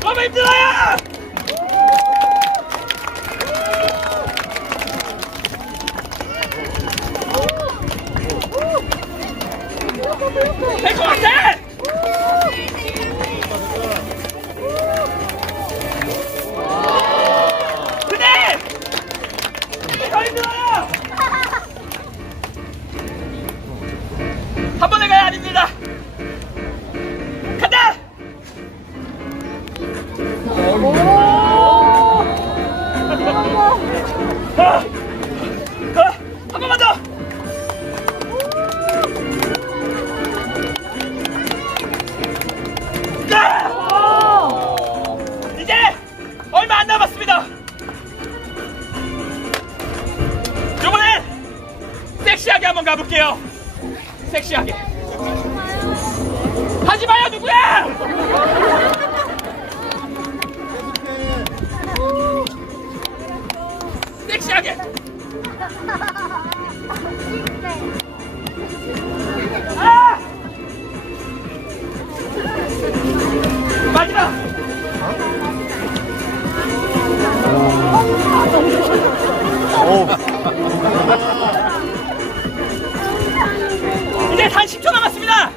너무 힘들어요! 될 것 같아! 그래! 더 힘들어요! 한 번에 가야 아닙니다! 간다! 한 번만 더! 이제 얼마 안 남았습니다. 이번엔 섹시하게 한번 가볼게요. 섹시하게. 하지마요 누구야! 섹시하게. 아! 마지막. 이제 단 10초 남았습니다.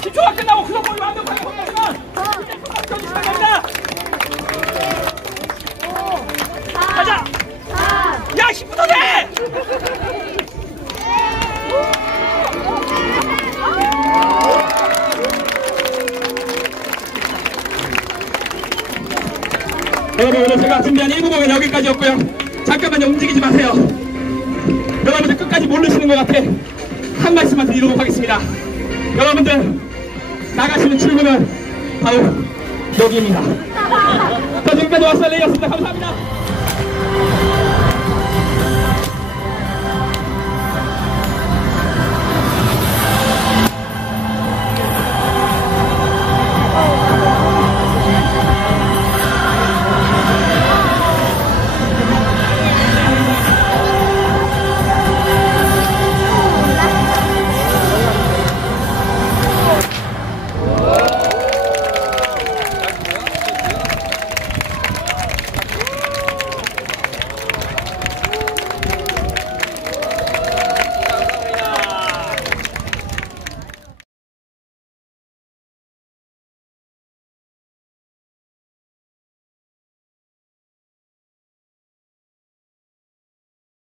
10초가 끝나고 클럽볼이 완벽하게 건너면 이제 클럽전이 시작합니다. 가자. 야 10부터 돼. 여러분 오늘 제가 준비한 1부곡은 여기까지였고요. 잠깐만요. 움직이지 마세요. 여러분들 끝까지 모르시는 것 같아. 한 말씀만 드리도록 하겠습니다. 여러분들 나가시는 출구는 바로 여기입니다. 자 지금까지 와슬레이였습니다. 감사합니다.